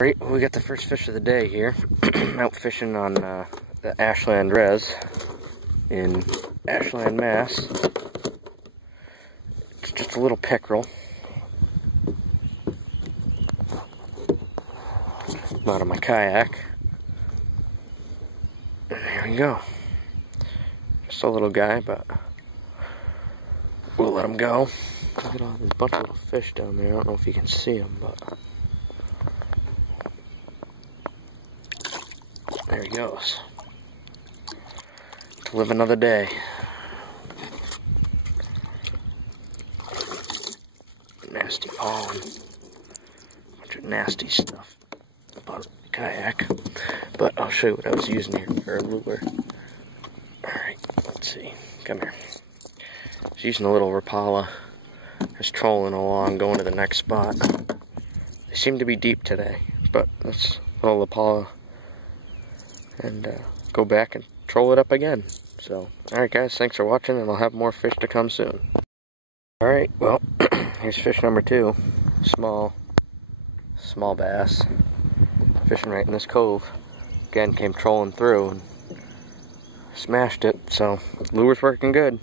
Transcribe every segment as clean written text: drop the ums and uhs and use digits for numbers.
Great, we got the first fish of the day here. Out fishing on the Ashland Res in Ashland, Mass. It's just a little pickerel. Out of my kayak. And here we go. Just a little guy, but we'll let him go. Look at all this bunch of little fish down there. I don't know if you can see them, but there he goes. To live another day. Nasty pollen. Bunch of nasty stuff about the kayak. But I'll show you what I was using here for a lure. Alright, let's see. Come here. I was using a little Rapala. Just trolling along, going to the next spot. They seem to be deep today, but let's little Rapala and go back and troll it up again. So, alright guys, thanks for watching, and I'll have more fish to come soon. Alright, well, here's fish number 2. Small bass. Fishing right in this cove. Again, came trolling through and smashed it, so lure's working good.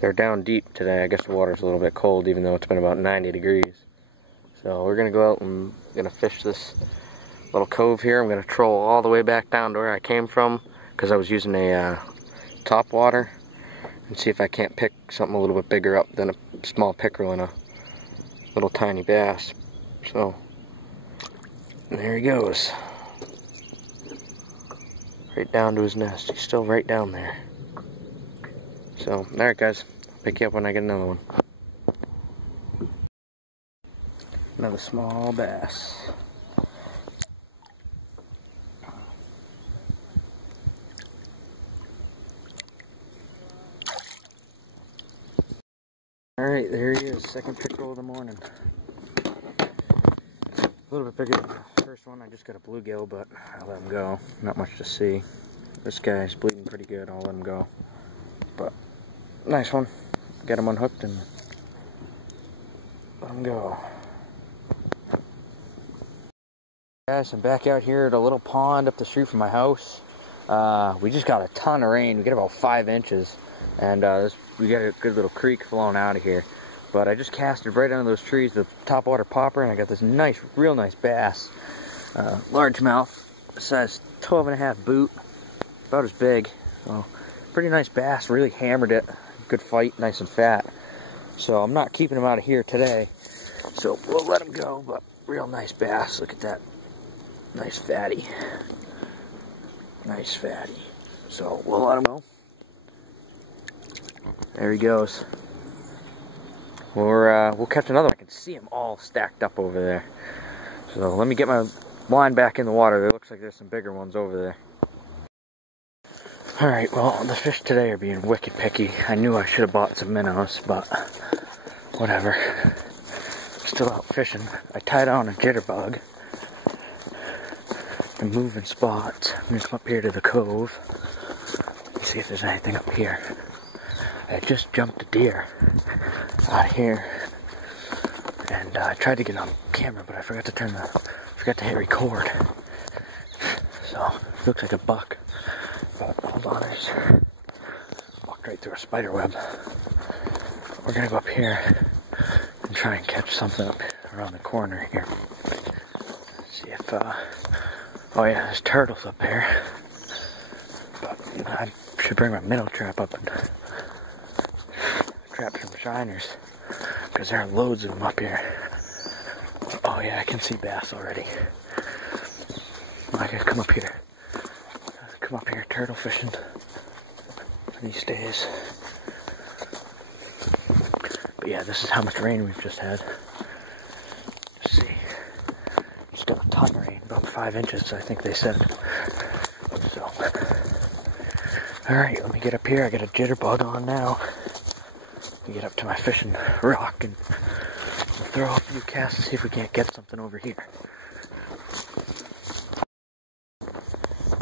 They're down deep today. I guess the water's a little bit cold, even though it's been about 90 degrees. So we're gonna go out and gonna fish this little cove here. I'm gonna troll all the way back down to where I came from, because I was using a top water, and see if I can't pick something a little bit bigger up than a small pickerel and a little tiny bass. So there he goes. Right down to his nest. He's still right down there. So, alright guys, pick you up when I get another one. Another small bass. Alright, there he is, second pickerel of the morning. A little bit bigger than the first one. I just got a bluegill, but I'll let him go. Not much to see. This guy's bleeding pretty good, I'll let him go. But nice one. Get him unhooked and let him go. Guys, I'm back out here at a little pond up the street from my house. We just got a ton of rain. We get about 5 inches, and we got a good little creek flowing out of here. But I just casted right under those trees, the topwater popper, and I got this nice, real nice bass. Largemouth, size 12.5 boot, about as big. So pretty nice bass, really hammered it. Good fight, nice and fat. So I'm not keeping him out of here today. So we'll let him go, but real nice bass. Look at that. Nice fatty. Nice fatty. So we'll let him go. There he goes. We'll catch another one. I can see them all stacked up over there. So let me get my line back in the water. There looks like there's some bigger ones over there. Alright, well, the fish today are being wicked picky. I knew I should have bought some minnows, but whatever. Still out fishing. I tied on a jitterbug. A moving spot. I'm going to come up here to the cove and see if there's anything up here. I just jumped a deer out here, and I tried to get on camera, but I forgot to hit record. So it looks like a buck, but hold on, I just walked right through a spider web. We're gonna go up here and try and catch something up around the corner here. See if oh yeah, there's turtles up there, but I should bring my minnow trap up and trap some shiners, because there are loads of them up here. Oh yeah, I can see bass already. I gotta come up here. Turtle fishing these days. But yeah, this is how much rain we've just had. Let's see. Just got a ton of rain, about 5 inches, I think they said. So, alright, let me get up here. I got a jitterbug on now. Get up to my fishing rock and we'll throw a few casts and see if we can't get something over here.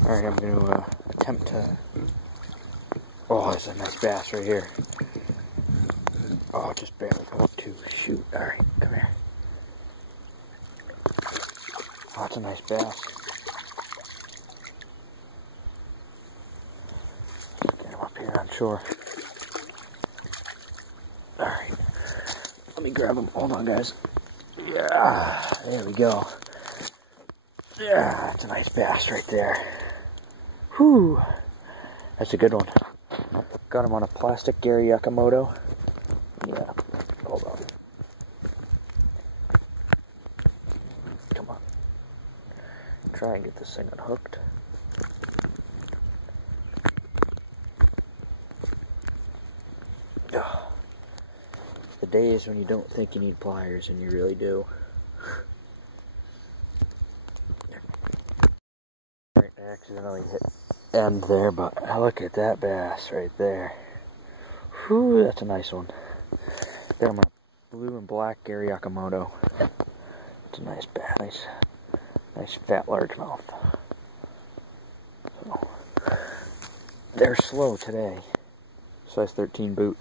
Alright, I'm going to attempt to... Oh, there's a nice bass right here. Oh, just barely going to shoot. Alright, come here. Oh, that's a nice bass. Get him up here on shore. Alright. Let me grab him. Hold on, guys. Yeah, there we go. Yeah, that's a nice bass right there. Whew. That's a good one. Got him on a plastic Gary Yakamoto. Yeah. Hold on. Come on. Try and get this thing unhooked. The days when you don't think you need pliers and you really do. I accidentally hit end there, but look at that bass right there. Whew, that's a nice one. Got him on a blue and black Gary Yakamoto. It's a nice bass. Nice fat largemouth. So, they're slow today. Size 13 boot.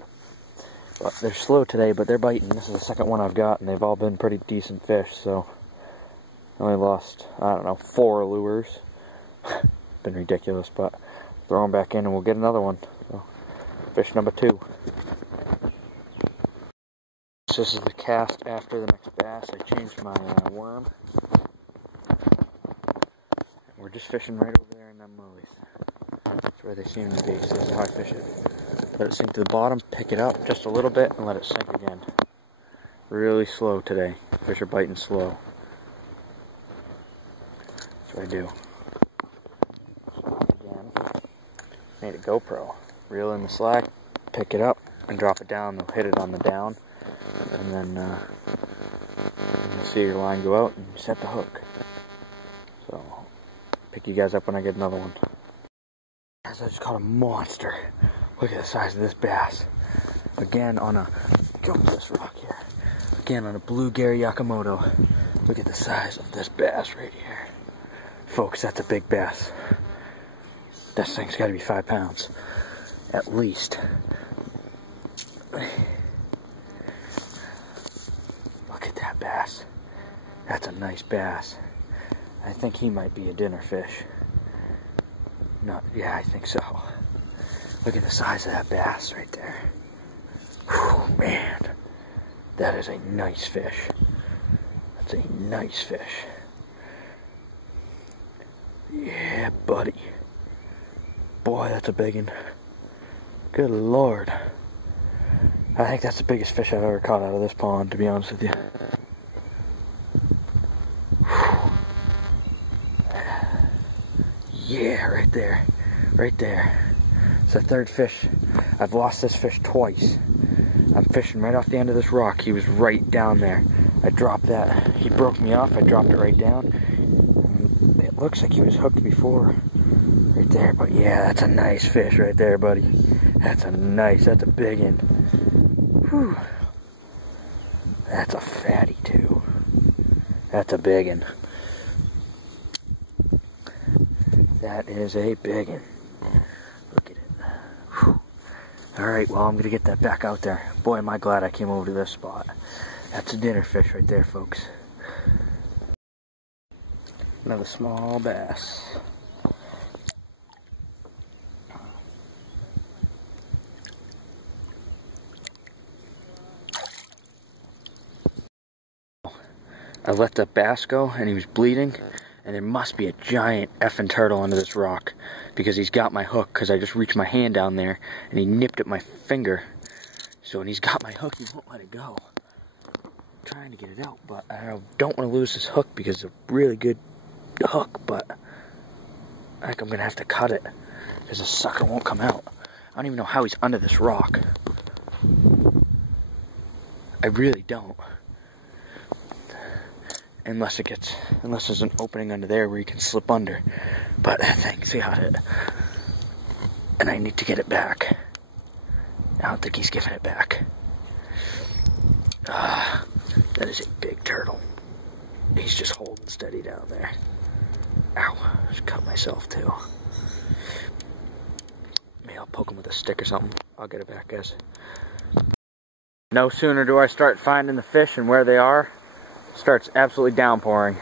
But they're slow today, but they're biting. This is the second one I've got, and they've all been pretty decent fish, so I only lost, I don't know, 4 lures. Been ridiculous, but throw them back in and we'll get another one. So, fish number 2. So this is the cast after the next bass. I changed my worm. We're just fishing right over there in them lilies. That's where they seem to be, so this is how I fish it. Let it sink to the bottom, pick it up just a little bit, and let it sink again. Really slow today. Fish are biting slow. That's what I do. Again, made a GoPro. Reel in the slack, pick it up, and drop it down. They'll hit it on the down, and then you'll see your line go out, and you set the hook. So, pick you guys up when I get another one. Guys, I just caught a monster. Look at the size of this bass. Again on a, jump this rock here. Again on a blue Gary Yakamoto. Look at the size of this bass right here. Folks, that's a big bass. This thing's gotta be 5 pounds. At least. Look at that bass. That's a nice bass. I think he might be a dinner fish. Yeah, I think so. Look at the size of that bass right there. Whew, man. That is a nice fish. That's a nice fish. Yeah, buddy. Boy, that's a big one. Good Lord. I think that's the biggest fish I've ever caught out of this pond, to be honest with you. Whew. Yeah, right there. Right there. It's the 3rd fish. I've lost this fish twice. I'm fishing right off the end of this rock. He was right down there. I dropped that. He broke me off. I dropped it right down. It looks like he was hooked before. Right there. But yeah, that's a nice fish right there, buddy. That's a big one. Whew. That's a fatty too. That's a big one. That is a big one. Look at it. Alright, well, I'm going to get that back out there. Boy, am I glad I came over to this spot. That's a dinner fish right there, folks. Another small bass. I let the bass go, and he was bleeding. And there must be a giant effing turtle under this rock, because he's got my hook, because I just reached my hand down there and he nipped at my finger. So when he's got my hook, he won't let it go. I'm trying to get it out, but I don't want to lose this hook because it's a really good hook, but I think I'm going to have to cut it because the sucker won't come out. I don't even know how he's under this rock. I really don't. Unless there's an opening under there where you can slip under. But that thing's got it. And I need to get it back. I don't think he's giving it back. That is a big turtle. He's just holding steady down there. Ow, I just cut myself too. Maybe I'll poke him with a stick or something. I'll get it back, guys. No sooner do I start finding the fish and where they are, starts absolutely downpouring.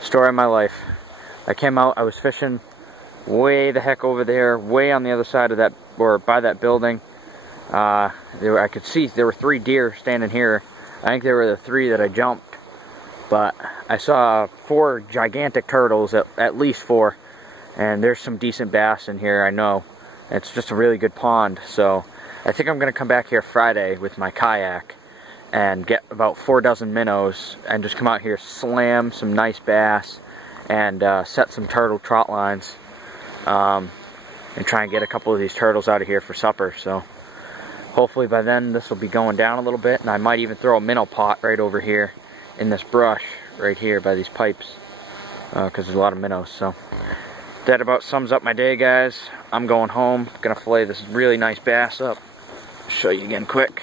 Story of my life. I came out, I was fishing way the heck over there, way on the other side of that, or by that building. I could see there were 3 deer standing here. I think they were the 3 that I jumped. But I saw 4 gigantic turtles, at least 4. And there's some decent bass in here, I know. It's just a really good pond. So I think I'm going to come back here Friday with my kayak and get about 4 dozen minnows and just come out here, slam some nice bass, and set some turtle trot lines, and try and get a couple of these turtles out of here for supper. So hopefully by then this will be going down a little bit, and I might even throw a minnow pot right over here in this brush right here by these pipes, because there's a lot of minnows. So that about sums up my day, guys. I'm going home, gonna fillet this really nice bass up. Show you again quick.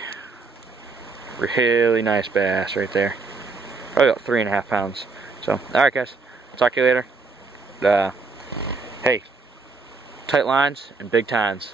Really nice bass right there. Probably about 3.5 pounds. So, alright guys, talk to you later. Hey, tight lines and big tines.